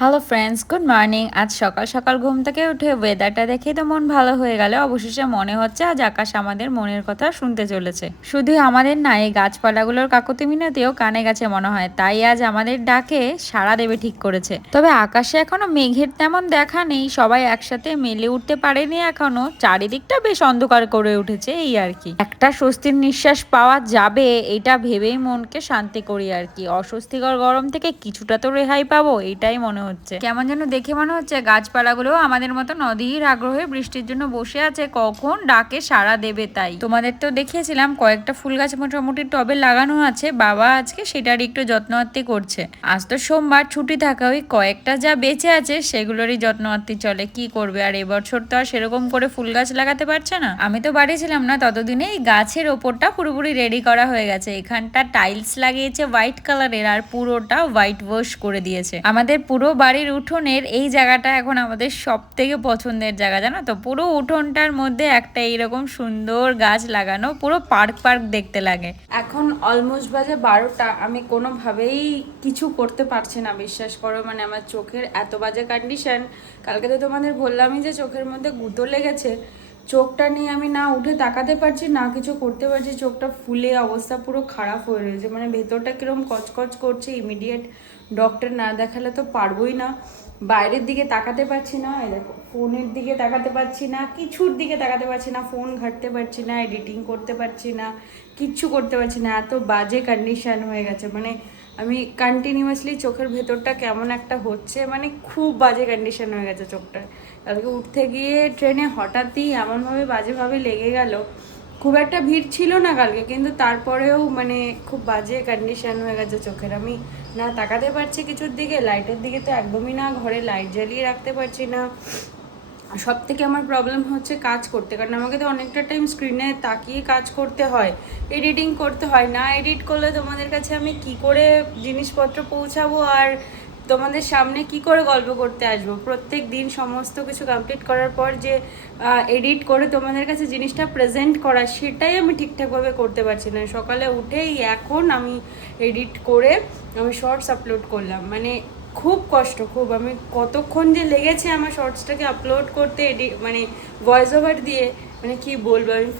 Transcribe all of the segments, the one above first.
Hello friends good morning আজ সকাল সকাল ঘুম থেকে উঠে ওয়েদারটা দেখেই তো মন ভালো হয়ে গেল। অবশেষে মনে হচ্ছে আজ আকাশ আমাদের মনের কথা শুনতে চলেছে। শুধু আমাদের না, এই গাছপালাগুলোর কাকতি মিনতিও কানে গেছে মনে হয়। তাই আজ আমাদের ডাকে সাড়া দেবে ঠিক করেছে। তবে আকাশে এখনও মেঘের তেমন দেখা নেই। সবাই একসাথে মেলে উঠতে পারেনি এখনও। চারিদিকটা বেশ অন্ধকার করে উঠেছে এই আর কি। একটা স্বস্তির নিঃশ্বাস পাওয়া যাবে, এটা ভেবেই মনকে শান্তি করি আর কি। অস্বস্তিকর গরম থেকে কিছুটা তো রেহাই পাবো, এটাই মনে হচ্ছে। কেমন যেন দেখে মনে হচ্ছে গাছপালাগুলো আমাদের মতো নদীর আগ্রহে বৃষ্টির জন্য বসে আছে। কখন ডাকে সাড়া দেবে তাই। তোমাদের তো দেখিয়েছিলাম কয়েকটা ফুল গাছ মোটামুটি টবে লাগানো আছে। বাবা আজকে সেটার একটু যত্নআত্তি করছে। আজ তো সোমবার, ছুটি থাকা ওই কয়েকটা যা বেঁচে আছে সেগুলোরই যত্নআত্তি চলে। কি করবে? আর এবছর তো আর সেরকম করে ফুল গাছ লাগাতে পারছে না। আমি তো বাড়ি ছিলাম না ততদিনে এই গাছের ওপরটা পুরোপুরি রেডি করা হয়ে গেছে। এখানটা টাইলস লাগিয়েছে হোয়াইট কালারের আর পুরোটা হোয়াইট ওয়াশ করে দিয়েছে। আমাদের পুরো বাড়ির উঠোনের এই জায়গাটা এখন আমাদের সব থেকে পছন্দের জায়গা, জানো তো? পুরো উঠোনটার মধ্যে একটা এইরকম সুন্দর গাছ লাগানো, পুরো পার্ক পার্ক দেখতে লাগে। এখন অলমোস্ট বাজে বারোটা, আমি কোনোভাবেই কিছু করতে পারছি না, বিশ্বাস করো মানে আমার চোখের এত বাজে কন্ডিশন কালকে তো তোমাদের বললামই যে চোখের মধ্যে গুঁতো লেগেছে। চোখটা নিয়ে আমি না উঠে তাকাতে পারছি, না কিছু করতে পারছি, চোখটা ফুলে অবস্থা পুরো খারাপ হয়ে রয়েছে। মানে ভেতরটা কিরম কচকচ করছে ইমিডিয়েট ডক্টর না দেখালে তো পারবোই না। বাইরের দিকে তাকাতে পারছি না দেখো, ফোনের দিকে তাকাতে পারছি না, কিছুর দিকে তাকাতে পারছি না, ফোন ঘাটতে পারছি না এডিটিং করতে পারছি না, কিচ্ছু করতে পারছি না, এত বাজে কন্ডিশন হয়ে গেছে। মানে আমি কন্টিনিউয়াসলি চোখের ভেতরটা কেমন একটা হচ্ছে মানে খুব বাজে কন্ডিশন হয়ে গেছে চোখটার। কালকে উঠতে গিয়ে ট্রেনে হঠাৎই এমনভাবে বাজেভাবে লেগে গেল। খুব একটা ভিড় ছিল না কালকে, কিন্তু তারপরেও মানে খুব বাজে কন্ডিশন হয়ে গেছে চোখের। আমি না তাকাতে পারছি কিছুর দিকে লাইটের দিকে তো একদমই না, ঘরে লাইট জ্বালিয়ে রাখতে পারছি না। সব থেকে আমার প্রবলেম হচ্ছে কাজ করতে, কারণ আমাকে তো অনেকটা টাইম স্ক্রিনে তাকিয়ে কাজ করতে হয় এডিটিং করতে হয়। না এডিট করলে তোমাদের কাছে আমি কি করে জিনিসপত্র পৌঁছাবো আর তোমাদের সামনে কি করে গল্প করতে আসব? প্রত্যেক দিন সমস্ত কিছু কমপ্লিট করার পর যে এডিট করে তোমাদের কাছে জিনিসটা প্রেজেন্ট করা, সেটাই আমি ঠিকঠাকভাবে করতে পারছি না। সকালে উঠেই এখন আমি এডিট করে আমি শর্টস আপলোড করলাম। মানে খুব কষ্ট, খুব। আমি কতক্ষণ যে লেগেছে আমার শর্টসটাকে আপলোড করতে এডি মানে ভয়েস ওভার দিয়ে মানে কি বলব? আমি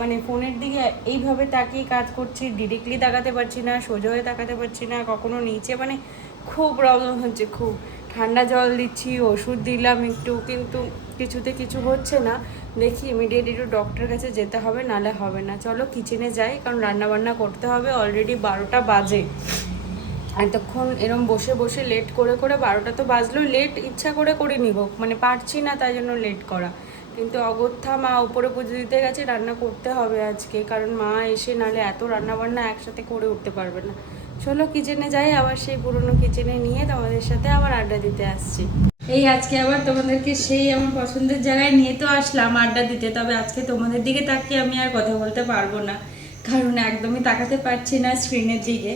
মানে ফোনের দিকে এইভাবে তাকিয়ে কাজ করছি ডিরেক্টলি তাকাতে পারছি না, সোজা হয়ে তাকাতে পারছি না, কখনো নিচে মানে খুব প্রবলেম হচ্ছে, খুব ঠান্ডা জল দিচ্ছি, ওষুধ দিলাম একটু, কিন্তু কিছুতে কিছু হচ্ছে না। দেখি ইমিডিয়েট একটু ডক্টরের কাছে যেতে হবে নালে হবে না। চলো কিচেনে যাই, কারণ রান্নাবান্না করতে হবে অলরেডি বারোটা বাজে। এতক্ষণ এরম বসে বসে লেট করে করে বারোটা তো বাজলো লেট ইচ্ছা করে করে নিব মানে পারছি না তাই জন্য লেট করা। কিন্তু অগত্যা মা উপরে পুজো দিতে গেছে, রান্না করতে হবে আজকে, কারণ মা এসে নালে এত রান্নাবান্না একসাথে করে উঠতে পারবে না। চলো কিচেনে যাই, আবার সেই পুরনো কিচেনে নিয়ে তোমাদের সাথে আবার আড্ডা দিতে আসছি। এই আজকে আবার তোমাদেরকে সেই আমার পছন্দের জায়গায় নিয়ে তো আসলাম আড্ডা দিতে, তবে আজকে তোমাদের দিকে তাকিয়ে আমি আর কথা বলতে পারব না, কারণ একদমই তাকাতে পারছি না স্ক্রিনের দিকে।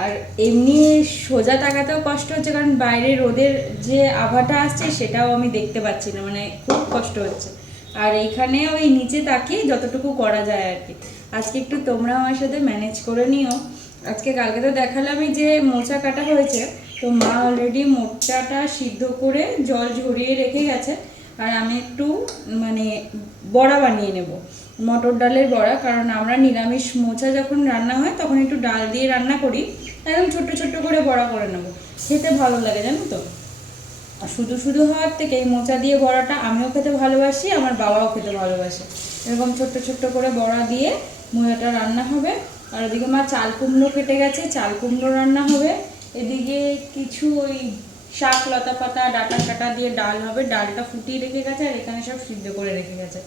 আর এমনি সোজা তাকাতেও কষ্ট হচ্ছে, কারণ বাইরে রোদের যে আভাটা আসছে সেটাও আমি দেখতে পাচ্ছি না মানে খুব কষ্ট হচ্ছে। আর এইখানে ওই নিচে তাকিয়ে যতটুকু করা যায় আর কি। আজকে একটু তোমরা আমার সাথে ম্যানেজ করে নিও। আজকে কালকে তো দেখালামই যে মোচা কাটা হয়েছে। তো মা অলরেডি মোচাটা সিদ্ধ করে জল ঝরিয়ে রেখে গেছে। আর আমি একটু মানে বড়া বানিয়ে নেব। মটর ডালের বড়া, কারণ আমরা নিরামিষ মোচা যখন রান্না হয়, তখন একটু ডাল দিয়ে রান্না করি। একদম ছোট্ট ছোট্ট করে বড়া করে নেব। খেতে ভালো লাগে, জানো তো? আর শুধু শুধু হওয়ার থেকে এই মোচা দিয়ে বড়াটা আমিও খেতে ভালোবাসি, আমার বাবাও খেতে ভালোবাসে। এরকম ছোট্ট ছোট্ট করে বড়া দিয়ে মোচাটা রান্না হবে। আর ওদিকে মা চাল কুমড়ো কেটে গেছে, চাল কুমড়ো রান্না হবে। এদিকে কিছু ওই শাক, লতা পাতা, ডাটা টাটা দিয়ে ডাল হবে। ডালটা ফুটিয়ে রেখে গেছে আর এখানে সব সিদ্ধ করে রেখে গেছে।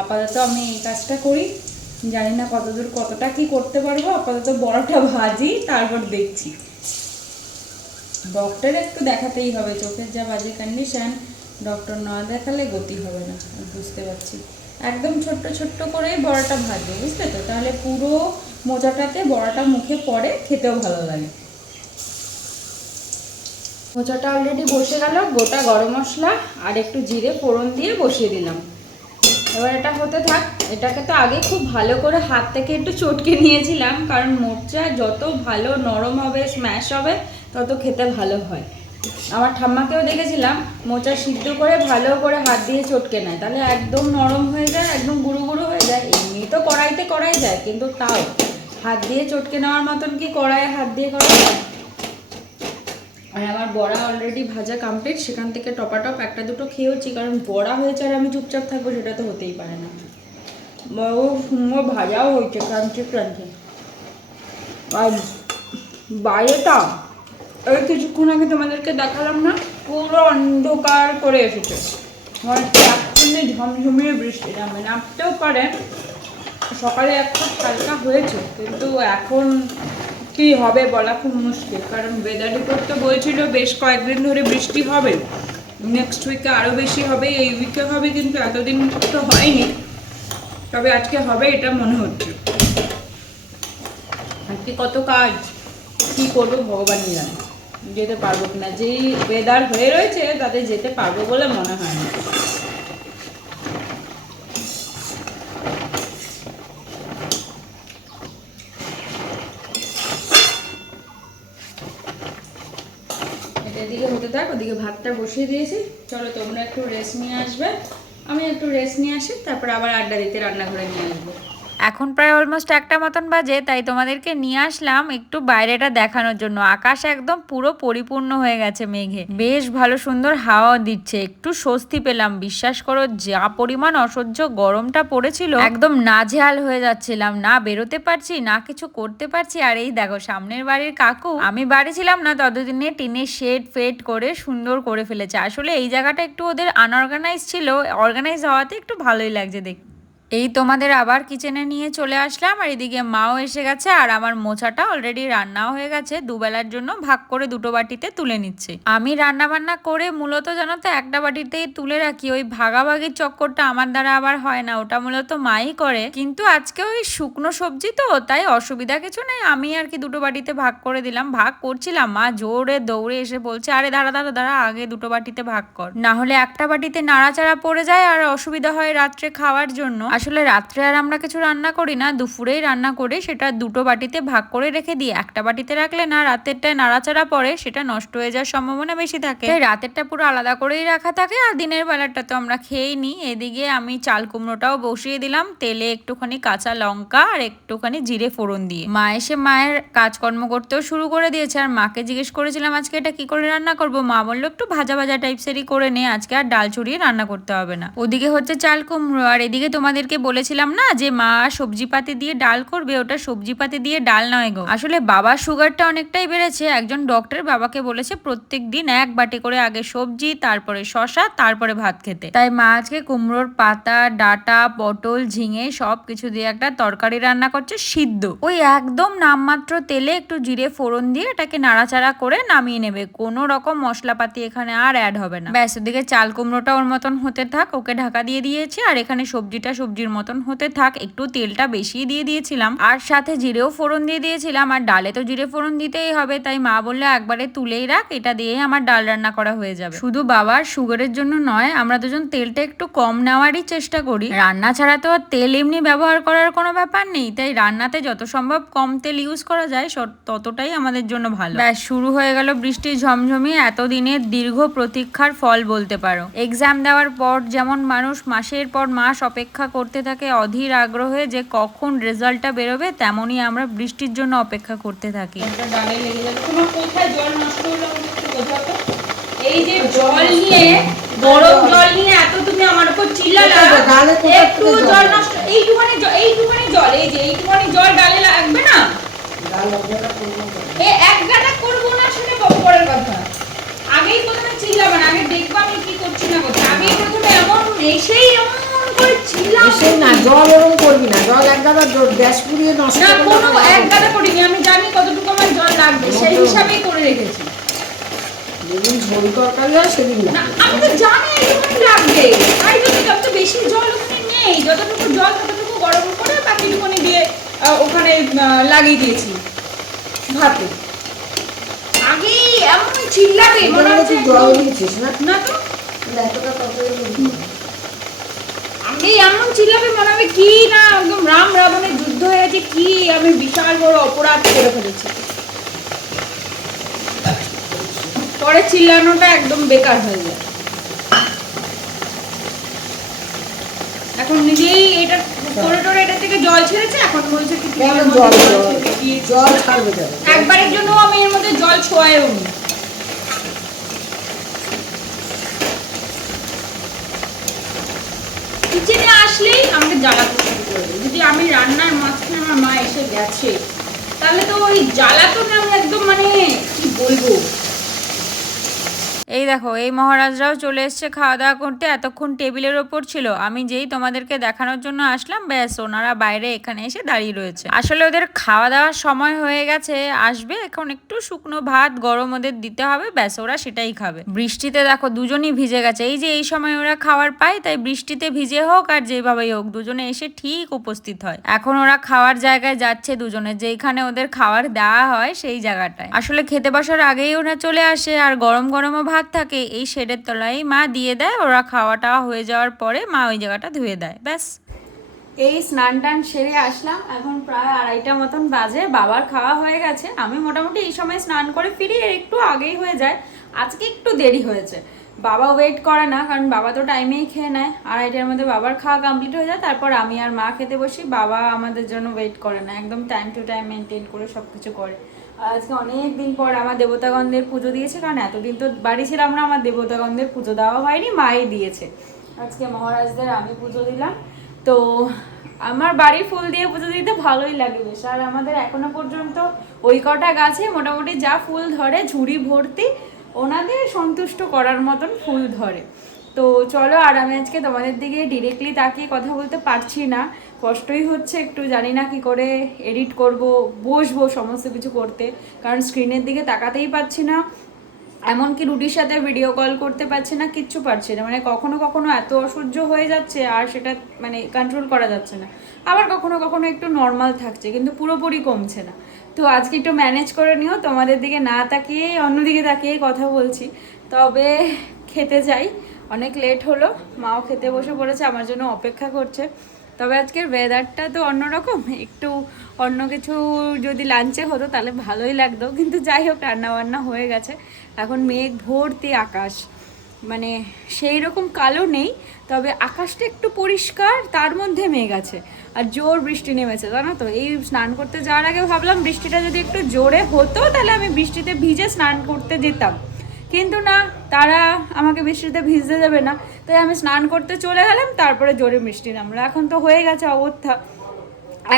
আপাতত আমি এই কাজটা করি। জানি না কতদূর কতটা কি করতে পারব। আপাতত বড়টা ভাজি, তারপর দেখছি। ডক্টর একটু দেখাতেই হবে, চোখের যা বাজে কন্ডিশন ডক্টর না দেখালে গতি হবে না বুঝতে পারছি। একদম ছোট্ট ছোট্ট করে বড়াটা ভাজবে, বুঝলে তো? তাহলে পুরো মোচাটাতে বড়াটা মুখে পড়ে, খেতেও ভালো লাগে। মোচাটা অলরেডি বসে গেল, গোটা গরম মশলা আর একটু জিরে, ফোড়ন দিয়ে বসিয়ে দিলাম। এবার এটা হতে থাক, এটাকে তো আগে খুব ভালো করে হাত থেকে একটু চটকে নিয়েছিলাম, কারণ মোচা যত ভালো নরম হবে স্ম্যাশ হবে, তত খেতে ভালো হয়। আমার ঠাম্মাকেও দেখেছিলাম, মোচা সিদ্ধ করে ভালো করে হাত দিয়ে চটকে নেয়। তাহলে একদম নরম হয়ে যায়, একদম গুঁড়ো গুঁড়ো হয়ে যায়। এমনি তো কড়াইতে করাই যায়, কিন্তু তাও হাত দিয়ে চটকে নেওয়ার মতন কি কড়াইয়ে হাত দিয়ে করা আর, আমার বড়া অলরেডি ভাজা কমপ্লিট সেখান থেকে টপাটপ একটা দুটো খেয়েওছি, কারণ বড়া হয়েছে আর আমি চুপচাপ থাকব, সেটা তো হতেই পারে না। ও সুন্দর ভাজাও হয়েছে ক্রাঞ্চি ক্রাঞ্চি আর বাইরেটা ওই কিছুক্ষণ আগে তোমাদেরকে দেখালাম না, পুরো অন্ধকার করে এসেছে। এক্ষুনি ঝমঝমিয়ে বৃষ্টি নামে, নামতেও পারে সকালে একটা হালকা হয়েছে, কিন্তু এখন কি হবে বলা খুব মুশকিল, কারণ ওয়েদার রিপোর্ট তো বলছিল বেশ কয়েকদিন ধরে বৃষ্টি হবে নেক্সট উইকে আরও বেশি হবে, এই উইকে হবে, কিন্তু এতদিন তো হয়নি, তবে আজকে হবে এটা মনে হচ্ছে। আজকে কত কাজ, কি করব ভগবান জানে, যেতে পারব কিনা, যেই ওয়েদার হয়ে রয়েছে, তাতে যেতে পারব বলে মনে হয় না এটা এদিকে হতে থাক ওদিকে ভাতটা বসিয়ে দিয়েছি। চলো তোমরা একটু রেস্ট নিয়ে আসবে। আমি একটু রেস্ট নিয়ে আসি, তারপর আবার আড্ডা দিতে রান্নাঘরে নিয়ে আসব। এখন প্রায় অলমোস্ট একটা মতন বাজে, তাই তোমাদেরকে নিয়ে আসলাম একটু বাইরেটা দেখানোর জন্য। আকাশ একদম পুরো পরিপূর্ণ হয়ে গেছে মেঘে। বেশ ভালো সুন্দর হাওয়া দিচ্ছে। একটু স্বস্তি পেলাম। বিশ্বাস করো, যা পরিমাণ অসহ্য গরমটা পড়েছিল, একদম নাজেহাল হয়ে যাচ্ছিলাম। না বেরোতে পারছি, না কিছু করতে পারছি। আর এই দেখো, সামনের বাড়ির কাকু, আমি বাড়ি ছিলাম না, ততদিনে টিনের শেড ফেড করে সুন্দর করে ফেলেছে। আসলে এই জায়গাটা একটু ওদের আনঅর্গানাইজ ছিল অর্গানাইজ হওয়াতে একটু ভালোই লাগছে দেখতে। এই তোমাদের আবার কিচেনে নিয়ে চলে আসলাম, আর এদিকে মাও এসে গেছে, আর আমার মোচাটা অলরেডি রান্নাও হয়ে গেছে। দুবেলার জন্য ভাগ করে দুটো বাটিতে তুলে নিচ্ছে। আমি রান্না বান্না করে মূলত জানো তো একটা বাটিতেই তুলে রাখি, ওই ভাগাভাগির চক্করটা আমার দ্বারা আবার হয় না, ওটা মূলত মাই করে। কিন্তু আজকে ওই শুকনো সবজি তো, তাই অসুবিধা কিছু নেই, আমি আর কি দুটো বাটিতে ভাগ করে দিলাম, ভাগ করছিলাম। মা জোরে দৌড়ে এসে বলছে, আরে দাঁড়া দাঁড়া দাঁড়া, আগে দুটো বাটিতে ভাগ কর। না হলে একটা বাটিতে নাড়াচাড়া পড়ে যায়, আর অসুবিধা হয় রাত্রে খাওয়ার জন্য। আসলে রাত্রে আর আমরা কিছু রান্না করি না, দুপুরেই রান্না করে, সেটা দুটো বাটিতে ভাগ করে রেখে দিই একটা বাটিতে রাখলে না রাতেরটায় নাড়াচাড়া পড়ে, সেটা নষ্ট হয়ে যাওয়ার সম্ভাবনা বেশি থাকে। তাই রাতেরটা পুরো আলাদা করেই রাখা থাকে আর দিনের বেলাটা তো আমরা খেয়েই নিই। এদিকে আমি চাল কুমড়োটাও বসিয়ে দিলাম, তেলে একটুখানি কাঁচা লঙ্কা আর একটুখানি জিরে ফোড়ন দিয়ে। মা এসে মায়ের কাজকর্ম করতেও শুরু করে দিয়েছে আর মাকে জিজ্ঞেস করেছিলাম, আজকে এটা কি করে রান্না করব? মা বলল, একটু ভাজা ভাজা টাইপসেরই করে নে, আজকে আর ডাল চড়িয়ে রান্না করতে হবে না। ওদিকে হচ্ছে চাল কুমড়ো, আর এদিকে তোমাদেরকে বলেছিলাম না যে মা সবজি পাতি দিয়ে ডাল করবে? ওটা সবজি পাতি দিয়ে ডাল নয় গো। আসলে বাবার সুগারটা অনেকটাই বেড়েছে। একজন ডক্টর বাবাকে বলেছে প্রত্যেক দিন এক বাটি করে আগে সবজি, তারপরে শশা তারপরে ভাত খেতে। তাই মা আজকে কুমড়োর পাতা, ডাটা, পটল, ঝিঙে সব কিছু দিয়ে একটা তরকারি রান্না করছে সিদ্ধ। ওই একদম নামমাত্র তেলে একটু জিরে ফোড়ন দিয়ে এটাকে নাড়াচাড়া করে নামিয়ে নেবে। কোনো রকম মশলাপাতি এখানে আর অ্যাড হবে না। ব্যাস, ওদিকে চাল কুমড়োটা ওর মতন হতে থাক। ওকে ঢাকা দিয়ে দিয়েছি আর এখানে সবজিটা সবজির মতন হতে থাক, একটু তেলটা বেশি দিয়ে দিয়েছিলাম। আর সাথে জিরেও ফোড়ন দিয়ে দিয়েছিলাম, আর ডালে তো জিরে ফোড়ন দিতেই হবে, তাই মা বলল, একবারে তুলেই রাখ, এটা দিয়ে আমার ডাল রান্না করা হয়ে যাবে। শুধু বাবার সুগারের জন্য নয়, আমরা দুজন তেলটা একটু কম নেওয়ারই চেষ্টা করি। রান্না ছাড়া তো আর তেল এমনি ব্যবহার করার কোনো ব্যাপার নেই, তাই রান্নাতে যত সম্ভব কম তেল ইউজ করা যায় ততটাই আমাদের জন্য ভালো। ব্যাস, শুরু হয়ে গেল বৃষ্টির ঝমঝমি এতদিনের দীর্ঘ প্রতীক্ষার ফল বলতে পারো। এক্সাম দেওয়ার পর যেমন মানুষ, মাসের পর মাস অপেক্ষা করতে থাকে অধীর আগ্রহে যে কখন রেজাল্টটা বেরোবে তেমনই আমরা বৃষ্টির জন্য অপেক্ষা করতে থাকি? এই যে জল নিয়ে গরম জল নিয়ে এত তুমি আমার উপর চিল্লালা একটু জল? নষ্ট এইটুখানি এইটুখানি জল এই যে এইটুখানি জল ডালে লাগবে না। এ এক গাদা করব না শুনে পরের কথা আগেই প্রথমে চিল্লাবে না আগে দেখব আমি কি করছি না করছি আগেই প্রথমে এমন এসেই এমন না জল এরকম করবি না জল এক গাদা গ্যাস পুড়িয়ে নষ্ট না কোনো এক গাদা করিনি আমি জানি কতটুকু আমার জল লাগবে সেই হিসাবেই করে রেখেছি। যেদিন ঝোল তরকারি হয় সেদিন না আমি তো জানি এইটুকুনি লাগবে। তাই জন্য তো বেশি জল ওখানে নেই যতটুকু জল ততটুকু গরম করে বাকিটুকুনি দিয়ে ওখানে লাগিয়ে দিয়েছি ভাতে। আগেই এমন চিল্লাবে মনে হচ্ছে জল দিয়েছিস না? না তো? এতটা তরকারি আমি এমন চিল্লাবে মনে হবে কি না একদম রাম রাবণের যুদ্ধ হয়ে গেছে কি আমি বিশাল বড় অপরাধ করে ফেলেছি। পরে চিল্লানোটা একদম বেকার হয়ে যায়। এখন নিজেই এটা করে টোরে এটা থেকে জল ছেড়েছে এখন বলছে কি জল জল ছাড়বে একবারের জন্য আমি এর মধ্যে জল ছোঁয়াইও নি কিচেনে আসলেই আমাকে জ্বালাতে শুরু করবে। যদি আমি রান্নার মাঝখানে আমার মা এসে গেছে, তাহলে তো ওই জ্বালাতনে আমি একদম মানে কি বলব? এই দেখো, এই মহারাজরাও চলে এসছে খাওয়া দাওয়া করতে। এতক্ষণ টেবিলের ওপর ছিল। আমি যেই তোমাদেরকে দেখানোর জন্য আসলাম, ব্যাস, ওনারা বাইরে এখানে এসে দাঁড়িয়ে রয়েছে। আসলে ওদের খাওয়া দাওয়ার সময় হয়ে গেছে, আসবে। এখন একটু শুকনো ভাত, গরম ওদের দিতে হবে, ব্যাস, ওরা সেটাই খাবে। বৃষ্টিতে দেখো, দুজনই ভিজে গেছে। এই যে এই সময় ওরা খাওয়ার পায়, তাই বৃষ্টিতে ভিজে হোক আর যেভাবেই হোক, দুজনে এসে ঠিক উপস্থিত হয়। এখন ওরা খাওয়ার জায়গায় যাচ্ছে দুজনে। যেখানে ওদের খাবার দেওয়া হয়, সেই জায়গাটায়। আসলে খেতে বসার আগেই ওরা চলে আসে, আর গরম গরমও ভাত থাকে, এই শেডের তলায় মা দিয়ে দেয়, ওরা খাওয়াটা হয়ে যাওয়ার পরে মা ওই জায়গাটা ধুয়ে দেয়, ব্যাস। এই স্নান টান সেরে আসলাম, এখন প্রায় আড়াইটা মতন বাজে, বাবার খাওয়া হয়ে গেছে। আমি মোটামুটি এই সময় স্নান করে ফিরি, এর একটু আগেই হয়ে যায়, আজকে একটু দেরি হয়েছে। বাবা ওয়েট করে না, কারণ বাবা তো টাইমেই খেয়ে নেয়। আড়াইটার মধ্যে বাবার খাওয়া কমপ্লিট হয়ে যায়, তারপর আমি আর মা খেতে বসি, বাবা আমাদের জন্য ওয়েট করে না, একদম টাইম টু টাইম মেনটেন করে সব কিছু করে। আজকে অনেক দিন পর আমার দেবতাগণদের পুজো দিয়েছে, কারণ এতদিন তো বাড়ি ছিলাম না আমার দেবতাগণদের পুজো দেওয়া হয়নি, মাই দিয়েছে। আজকে মহারাজদের আমি পুজো দিলাম। তো আমার বাড়ি ফুল দিয়ে পুজো দিতে ভালোই লাগে বেশ, আর আমাদের এখনও পর্যন্ত ওই কটা গাছে মোটামুটি যা ফুল ধরে, ঝুড়ি ভর্তি, ওনাদের সন্তুষ্ট করার মতন ফুল ধরে। তো চলো, আর আমি আজকে তোমাদের দিকে ডিরেক্টলি তাকিয়ে কথা বলতে পারছি না। কষ্টই হচ্ছে একটু, জানি না কি করে এডিট করব, বসবো সমস্ত কিছু করতে। কারণ স্ক্রিনের দিকে তাকাতেই পাচ্ছি না, এমনকি রুটির সাথে ভিডিও কল করতে পারছে না, কিচ্ছু পারছে না। মানে কখনো কখনো এত অসহ্য হয়ে যাচ্ছে আর সেটা মানে কন্ট্রোল করা যাচ্ছে না। আবার কখনো কখনো একটু নর্মাল থাকছে, কিন্তু পুরোপুরি কমছে না। তো আজকে একটু ম্যানেজ করে নিও, তোমাদের দিকে না তাকিয়ে অন্যদিকে তাকিয়ে কথা বলছি। তবে খেতে যাই, অনেক লেট হলো, মাও খেতে বসে পড়েছে, আমার জন্য অপেক্ষা করছে। তবে আজকের ওয়েদারটা তো অন্যরকম। একটু অন্য কিছু যদি লাঞ্চে হতো, তাহলে ভালোই লাগতো। কিন্তু যাই হোক রান্না বান্না হয়ে গেছে। এখন মেঘ ভর্তি আকাশ। মানে সেই রকম কালো নেই, তবে আকাশটা একটু পরিষ্কার, তার মধ্যে মেঘ আছে। আর জোর বৃষ্টি নেমেছে, জানো তো? এই স্নান করতে যাওয়ার আগে ভাবলাম বৃষ্টিটা যদি একটু জোরে হতো, তাহলে আমি বৃষ্টিতে ভিজে স্নান করতে যেতাম। কিন্তু না, তারা আমাকে বৃষ্টিতে ভিজতে দেবে না। তাই আমি স্নান করতে চলে গেলাম, তারপরে জোরে বৃষ্টি নামলো। এখন তো হয়ে গেছে অবস্থা।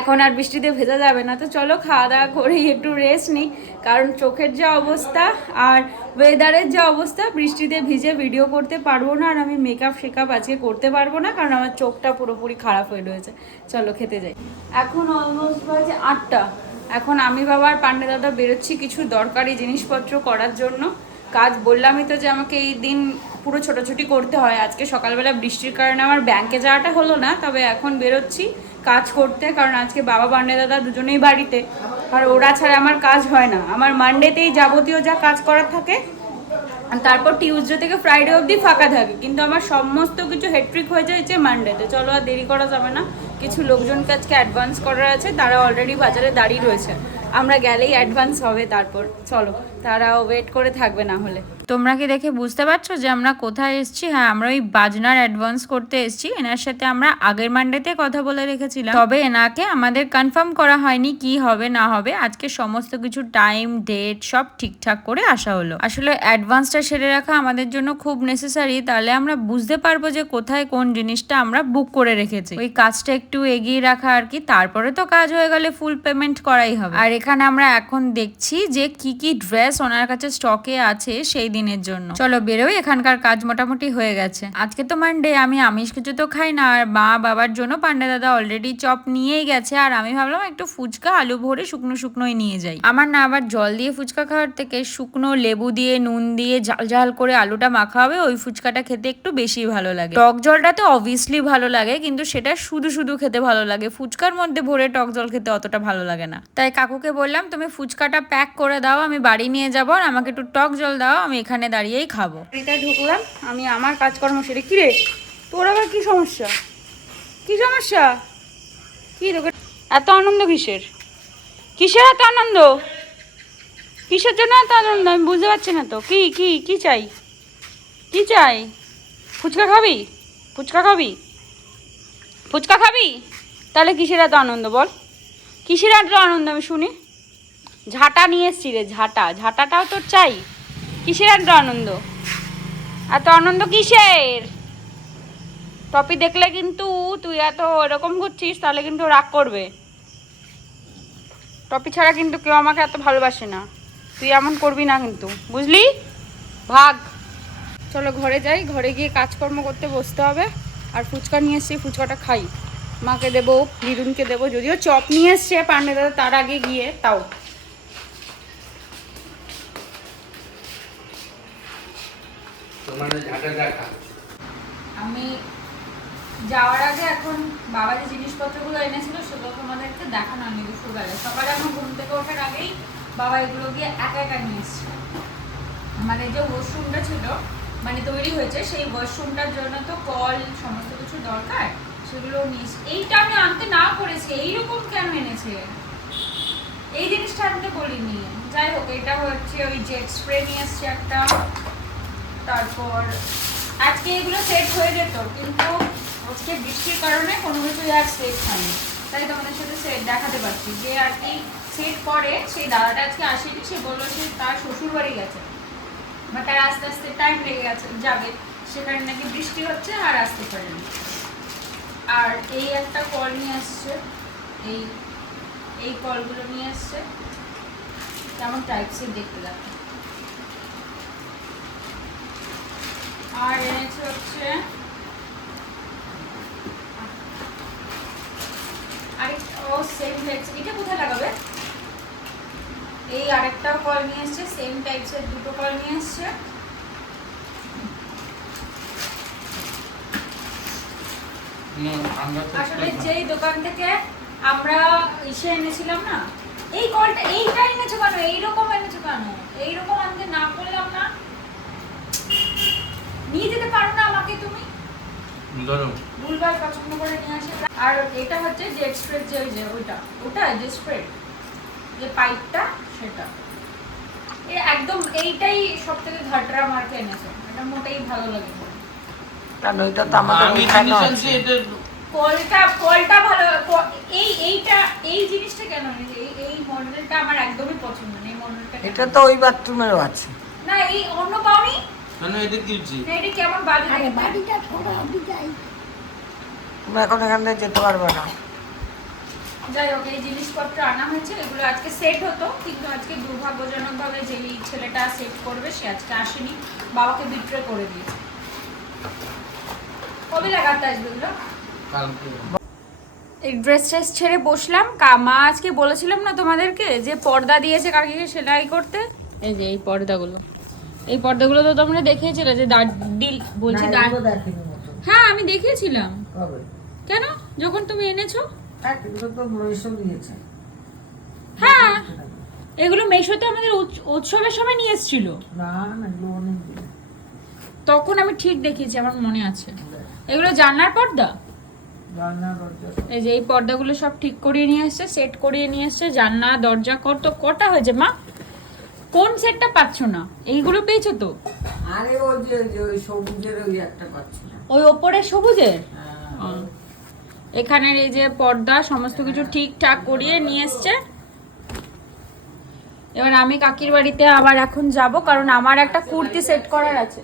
এখন আর বৃষ্টিতে ভেজা যাবে না। তো চলো খাওয়া দাওয়া করেই একটু রেস্ট নিই। কারণ চোখের যা অবস্থা আর ওয়েদারের যা অবস্থা, বৃষ্টিতে ভিজে ভিডিও করতে পারব না। আর আমি মেকআপ শেকআপ আজকে করতে পারব না, কারণ আমার চোখটা পুরোপুরি খারাপ হয়ে রয়েছে। চলো খেতে যাই। এখন অলমোস্ট বাজে আটটা। এখন আমি বাবার পান্ডে দাদা বেরোচ্ছি কিছু দরকারি জিনিসপত্র করার জন্য। কাজ বললামই তো যে আমাকে এই দিন পুরো ছোটাছুটি করতে হয়। আজকে সকালবেলা বৃষ্টির কারণে আমার ব্যাংকে যাওয়াটা হলো না, তবে এখন বেরোচ্ছি কাজ করতে, কারণ আজকে বাবা পান্ডে দাদা দুজনেই বাড়িতে। আর ওরা ছাড়া আমার কাজ হয় না। আমার মানডেতেই যাবতীয় যা কাজ করার থাকে তারপর টিউসডে থেকে ফ্রাইডে অবধি ফাঁকা থাকে। কিন্তু আমার সমস্ত কিছু হেট্রিক হয়ে যাচ্ছে মানডেতে চলো আর দেরি করা যাবে না। কিছু লোকজনকে আজকে অ্যাডভান্স করার আছে, তারা অলরেডি বাজারে দাঁড়িয়ে রয়েছে। আমরা গেলেই অ্যাডভান্স হবে তারপর। চলো। তারা ওয়েট করে থাকবে না হলে। তোমরা কি দেখে বুঝতে পারছ যে আমরা কোথায় এসেছি? হ্যাঁ আমরা ওই বাজনার অ্যাডভান্স করতে এসেছি। এনার সাথে আমরা আগের মানডেতে কথা বলে রেখেছিলাম। তবে এনাকে আমাদের কনফার্ম করা হয়নি কি হবে, না হবে। আজকে সমস্ত কিছু টাইম ডেট সব ঠিকঠাক করে আসা হলো। আসলে অ্যাডভান্সটা সেরে রাখা আমাদের জন্য খুব নেসেসারি তাহলে আমরা বুঝতে পারব যে কোথায় কোন জিনিসটা আমরা বুক করে রেখেছি। ওই কাজটা একটু এগিয়ে রাখা আর কি। তারপরে তো কাজ হয়ে গেলে ফুল পেমেন্ট করাই হবে। আর এখানে আমরা এখন দেখছি যে কি কি ড্রেস ওনার কাছে স্টকে আছে সেই দিনের জন্য। চলো বেরোই, এখানকার কাজ মোটামুটি হয়ে গেছে। আজকে তো মানডে আমি আমিষ কিছু তো খাই না। আর মা বাবার জন্য পান্ডা দাদা অলরেডি চপ নিয়েই গেছে। আর আমি ভাবলাম একটু ফুচকা, আলু ভরে শুকনো শুকনোই নিয়ে যাই। আমার না আবার জল দিয়ে ফুচকা খাওয়ার থেকে শুকনো লেবু দিয়ে, নুন দিয়ে, ঝাল ঝাল করে আলুটা মাখা হবে, ওই ফুচকাটা খেতে একটু বেশি ভালো লাগে। টক জলটা তো অবভিয়াসলি ভালো লাগে, কিন্তু সেটা শুধু শুধু খেতে ভালো লাগে। ফুচকার মধ্যে ভরে টক জল খেতে অতটা ভালো লাগে না। তাই কাকুকে বললাম, তুমি ফুচকাটা প্যাক করে দাও, আমি বাড়ি নিয়ে যাব আর আমাকে একটু টক জল দাও, আমি এখানে দাঁড়িয়েই খাব। বাড়িতে ঢুকলাম, আমি আমার কাজকর্ম সেরে কি রে তোর আবার কি সমস্যা? কি সমস্যা? কি তোকে এত আনন্দ কিসের? কিসের এত আনন্দ? কিসের জন্য এত আনন্দ? আমি বুঝতে পারছি না তো। কি কি কি চাই? কি চাই? ফুচকা খাবি? ফুচকা খাবি? ফুচকা খাবি? তাহলে কিসের এত আনন্দ বল? কিসের এত আনন্দ আমি শুনি? ঝাঁটা নিয়ে এসছি রে, ঝাঁটা। ঝাঁটাটাও তোর চাই? কিসের এত আনন্দ? এত আনন্দ কিসের? টপি দেখলে কিন্তু তুই এত এরকম করছিস তাহলে কিন্তু রাগ করবে। টপি ছাড়া কিন্তু কেউ আমাকে এত ভালোবাসে না। তুই এমন করবি না কিন্তু, বুঝলি? ভাগ। চলো ঘরে যাই, ঘরে গিয়ে কাজকর্ম করতে বসতে হবে। আর ফুচকা নিয়ে এসছি, ফুচকাটা খাই। মাকে দেবো দিদুনকে দেবো, যদিও চপ নিয়ে এসছে পান্ডে দাদা, তার আগে গিয়ে, তাও। আমি যাওয়ার আগে এখন বাবা যে জিনিসপত্রগুলো এনেছিল সেগুলো তোমাদেরকে দেখানো আমি দুপুর বেলা সকালে এখন ঘুম থেকে ওঠার আগেই বাবা এগুলো গিয়ে একা একা নিয়ে এসছে। মানে যে ওয়াশরুমটা ছিল মানে তৈরি হয়েছে, সেই ওয়াশরুমটার জন্য তো কল, সমস্ত কিছু দরকার, সেগুলো নিয়ে এইটা আমি আনতে না করেছি, এইরকম কেন এনেছে? এই জিনিসটা আনতে বলিনি। যাই হোক, এটা হচ্ছে ওই জেট স্প্রে নিয়ে এসছে একটা। তারপর আজকে এগুলো সেট হয়ে যেত, কিন্তু আজকে বৃষ্টির কারণে কোনো কিছু আর সেট হয়নি। তাই তোমাদের সাথে সেট দেখাতে পারছি যে আর কি সেট করে সেই দাদাটা আজকে আসেনি সে বলল সে তার শ্বশুর বাড়ি গেছে। বা তার আস্তে আস্তে টাইম লেগে গেছে, যাবে। সেখানে নাকি বৃষ্টি হচ্ছে আর আসতে পারেনি। আর এই একটা কল নিয়ে আসছে, এই এই কলগুলো নিয়ে আসছে। কেমন টাইপসের দেখতে দেখো আর এনেছে হচ্ছে আরেকটা ও সেম টাইপস এটা কোথায় লাগাবে? এই আরেকটা কল নিয়ে এসছে সেম টাইপসের দুটো কল নিয়ে এসছে। আসলে যেই দোকান থেকে আমরা ইসে এনেছিলাম না এই কলটা এইটা এনেছো কেন? এইরকম এনেছো কেন? এইরকম আনতে না করলাম না। নিয়ে যেতে পারো না আমাকে তুমি? ধরো। ভুলভাল পছন্দ করে নিয়ে আসে। আর এটা হচ্ছে জেট স্প্রেড যে ওই যে ওইটা ওটা জেট স্প্রেড যে পাইপটা সেটা। এ একদম এইটাই সব থেকে ঘাটরা মার্কে এনেছে। এটা মোটেই ভালো লাগে না। কারণ ওইটা তো আমাদের কলটা কলটা ভালো এই এইটা এই জিনিসটা কেন? এই এই মডেলটা আমার একদমই পছন্দ নেই মডেলটা এটা তো ওই বাথরুমেরও আছে। না এই অন্য পাওনি কেন এটা কি হচ্ছে এটা কেমন বাজে আরে দেখতে? বাড়িটা ছোড়া বিদায় তুমি এখন এখান থেকে যেতে পারবে না। যাই হোক এই জিনিসপত্র আনা হয়েছে এগুলো আজকে সেট হতো কিন্তু আজকে দুর্ভাগ্যজনকভাবে যেই ছেলেটা সেট করবে সে আজকে আসেনি বাবাকে বিট্রে করে দিয়েছে। কবে লাগাতে আসবে এগুলো? কালকে। এই ড্রেস ট্রেস ছেড়ে বসলাম। মা আজকে বলেছিলাম না তোমাদেরকে যে পর্দা দিয়েছে কাকিকে সেলাই করতে? এই যে এই পর্দাগুলো। এই পর্দাগুলো তো তোমরা দেখিয়েছিলে যে দা- ডিল বলছি হ্যাঁ আমি দেখিয়েছিলাম? কেন? যখন তুমি এনেছো? হ্যাঁ, এগুলো। হ্যাঁ মেশোতে আমাদের উৎসবের সময় নিয়ে এসেছিল। তখন আমি ঠিক দেখিয়েছি আমার মনে আছে। এগুলো জানলার পর্দা। এই যে এই পর্দাগুলো সব ঠিক করিয়ে নিয়ে এসছে সেট করিয়ে নিয়ে এসছে জানলা দরজা কত কটা হয়েছে মা? কোন সেটটা পাচ্ছ না? এইগুলো পেয়েছ তো আরে ওই যে ওই সবুজের ওই একটা পাচ্ছি না। ওই ওপরে সবুজের? হ্যাঁ। এখানের এই যে পর্দা সমস্ত কিছু ঠিকঠাক করিয়ে নিয়ে এসছে। এবার আমি কাকির বাড়িতে আবার এখন যাব কারণ আমার একটা কুর্তি সেট করার আছে।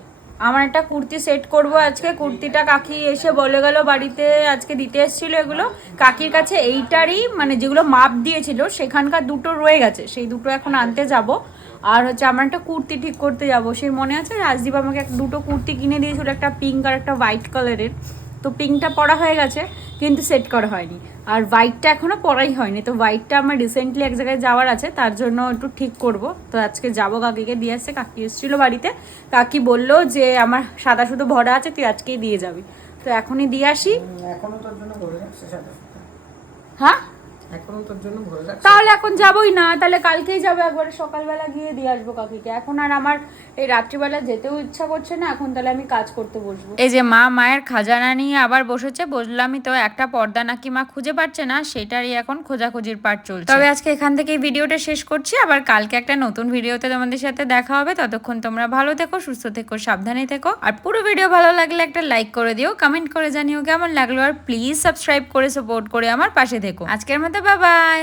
আমার একটা কুর্তি সেট করব আজকে। কুর্তিটা কাকি এসে বলে গেল বাড়িতে আজকে দিতে এসেছিল এগুলো। কাকির কাছে এইটারই মানে যেগুলো মাপ দিয়েছিল সেখানকার দুটো রয়ে গেছে। সেই দুটো এখন আনতে যাব। আর হচ্ছে আমার একটা কুর্তি ঠিক করতে যাব। সেই মনে আছে? রাজদীপ আমাকে এক- দুটো কুর্তি কিনে দিয়েছিল একটা পিঙ্ক আর একটা হোয়াইট কালারের তো পিঙ্কটা পরা হয়ে গেছে কিন্তু সেট করা হয়নি। আর হোয়াইটটা এখনও পরাই হয়নি। তো হোয়াইটটা আমার রিসেন্টলি এক জায়গায় যাওয়ার আছে তার জন্য একটু ঠিক করব। তো আজকে যাব কাকিকে দিয়ে আসছে। কাকি এসেছিল বাড়িতে। কাকি বলল যে আমার সাদা শুধু ভরা আছে তুই আজকেই দিয়ে যাবি। তো এখনই দিয়ে আসি। হ্যাঁ? এখনও তোর জন্য ভরে রাখ তাহলে এখন যাবোই না তাহলে কালকেই যাব একবারে সকালবেলা গিয়ে দিয়ে আসব কাকিকে। এখন আর আমার এই রাত্রিবেলা যেতেও ইচ্ছা করছে না এখন তাহলে আমি কাজ করতে বসবো। এই যে মা মায়ের খাজানা নিয়ে আবার বসেছে বললামই তো একটা পর্দা নাকি মা খুঁজে পাচ্ছে না সেটারই এখন খোঁজাখুঁজির পাট চলছে। তবে আজকে এখান থেকে এই ভিডিওটা শেষ করছি আবার কালকে একটা নতুন ভিডিওতে তোমাদের সাথে দেখা হবে ততক্ষণ তোমরা ভালো থেকো সুস্থ থেকো সাবধানে থেকো। আর পুরো ভিডিও ভালো লাগলে একটা লাইক করে দিও কমেন্ট করে জানিও কেমন লাগল আর প্লিজ সাবস্ক্রাইব করে সাপোর্ট করে আমার পাশে থেকো। আজকের মতো বাই বাই